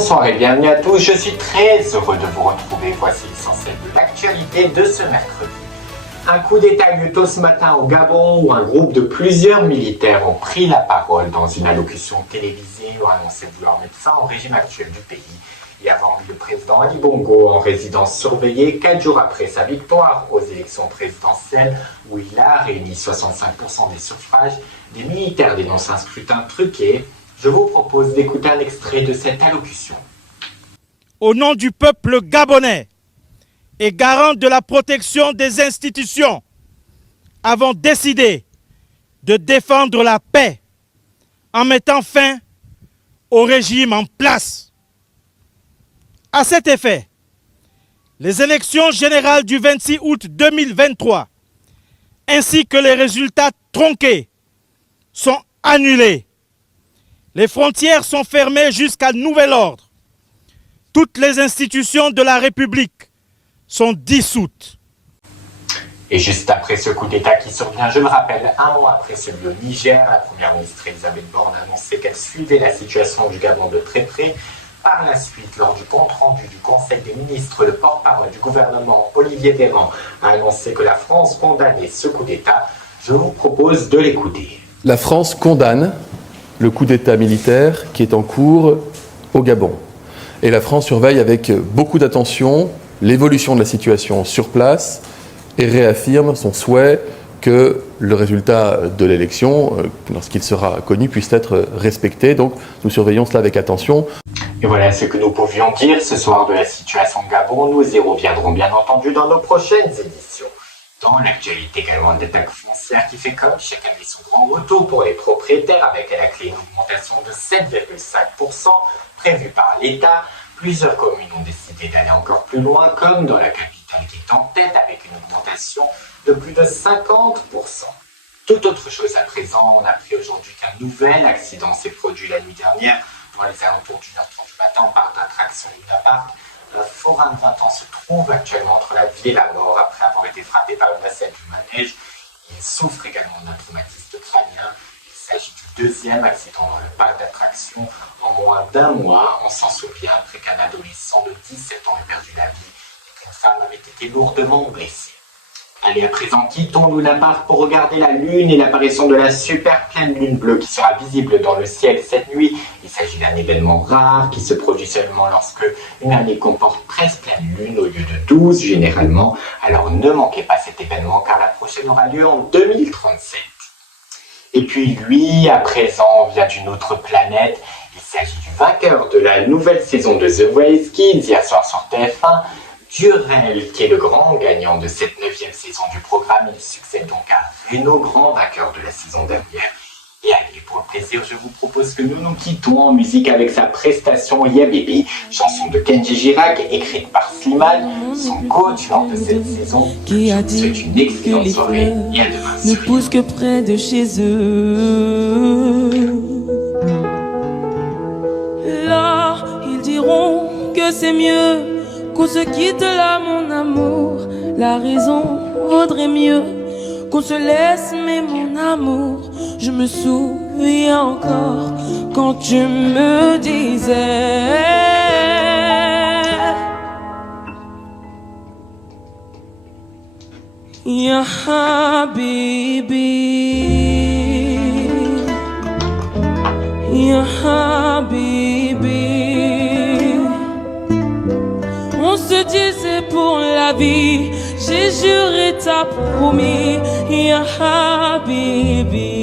bonsoir et bienvenue à tous. Je suis très heureux de vous retrouver. Voici l'essentiel de l'actualité de ce mercredi. Un coup d'État a eu lieu tôt ce matin au Gabon où un groupe de plusieurs militaires ont pris la parole dans une allocution télévisée où annonçaient vouloir mettre fin au régime actuel du pays et avoir mis le président Ali Bongo en résidence surveillée 4 jours après sa victoire aux élections présidentielles où il a réuni 65% des suffrages. Des militaires dénoncent un scrutin truqué. Je vous propose d'écouter un extrait de cette allocution. Au nom du peuple gabonais et garant de la protection des institutions, avons décidé de défendre la paix en mettant fin au régime en place. À cet effet, les élections générales du 26 août 2023 ainsi que les résultats tronqués sont annulés. Les frontières sont fermées jusqu'à nouvel ordre. Toutes les institutions de la République sont dissoutes. Et juste après ce coup d'État qui survient, je le rappelle, un mois après celui au Niger, la première ministre Elisabeth Borne a annoncé qu'elle suivait la situation du Gabon de très près. Par la suite, lors du compte-rendu du Conseil des ministres, le porte-parole du gouvernement, Olivier Véran, a annoncé que la France condamnait ce coup d'État. Je vous propose de l'écouter. La France condamne le coup d'État militaire qui est en cours au Gabon. Et la France surveille avec beaucoup d'attention l'évolution de la situation sur place et réaffirme son souhait que le résultat de l'élection, lorsqu'il sera connu, puisse être respecté. Donc nous surveillons cela avec attention. Et voilà ce que nous pouvions dire ce soir de la situation au Gabon. Nous y reviendrons bien entendu dans nos prochaines éditions. Dans l'actualité également de l'attaque foncière qui fait comme chaque année son grand retour pour les propriétaires avec à la clé une augmentation de 7,5% prévue par l'État. Plusieurs communes ont décidé d'aller encore plus loin, comme dans la capitale qui est en tête avec une augmentation de plus de 50%. Toute autre chose à présent, on a appris aujourd'hui qu'un nouvel accident s'est produit la nuit dernière dans les alentours d'1h30 du matin au parc d'attractions Luna Park. Un forain de 20 ans se trouve actuellement entre la vie et la mort après avoir été frappé par une assiette du manège. Il souffre également d'un traumatisme crânien. Il s'agit du deuxième accident dans le parc d'attractions en moins d'un mois. On s'en souvient après qu'un adolescent de 17 ans ait perdu la vie et qu'une femme avait été lourdement blessée. Allez, à présent, quittons Luna Park pour regarder la Lune et l'apparition de la super pleine Lune bleue qui sera visible dans le ciel cette nuit. Il s'agit d'un événement rare qui se produit seulement lorsque une année comporte 13 pleines lunes au lieu de 12 généralement. Alors ne manquez pas cet événement car la prochaine aura lieu en 2037. Et puis lui, à présent, vient d'une autre planète. Il s'agit du vainqueur de la nouvelle saison de The Voice Kids hier soir sur TF1. Durel, qui est le grand gagnant de cette 9e saison du programme, il succède donc à Reno, grand vainqueur de la saison dernière. Et allez, pour le plaisir, je vous propose que nous nous quittons en musique avec sa prestation Yeah Baby, chanson de Kenji Girac, écrite par Slimane, son coach lors de cette saison. Qui a dit une excellente soirée et à demain. Ne pousse que près de chez eux. Là, ils diront que c'est mieux qu'on se quitte là, mon amour. La raison vaudrait mieux qu'on se laisse, mais mon amour, je me souviens encore quand tu me disais Ya Habibi, Ya Habibi. On se disait pour la vie, j'ai juré, t'as promis, Ya Habibi.